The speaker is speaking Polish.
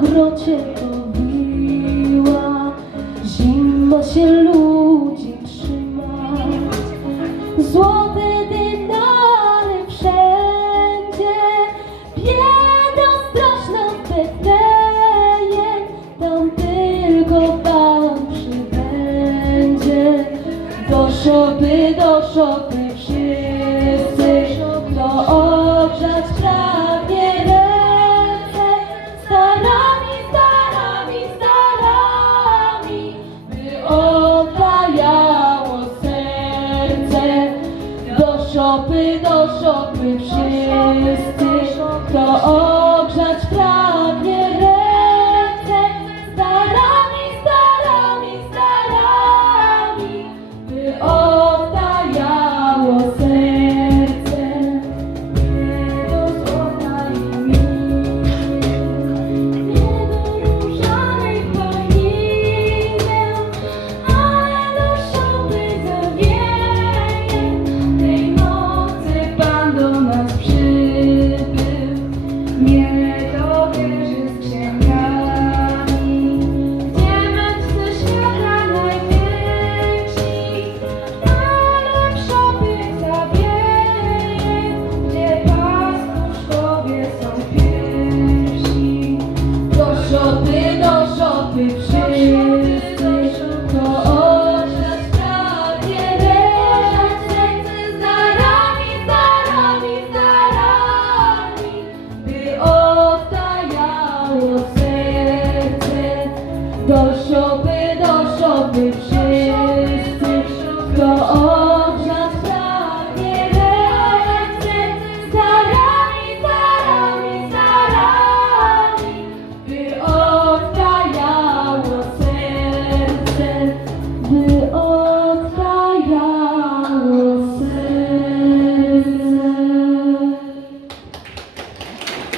grocie powiła, zimno się ludzi trzyma. Złote denary wszędzie, bieda straszna Betlejem, tam tylko Pan przybędzie. Do szopy, do szopy wszyscy, kto ogrzać do szopy szopy, do szopy, przy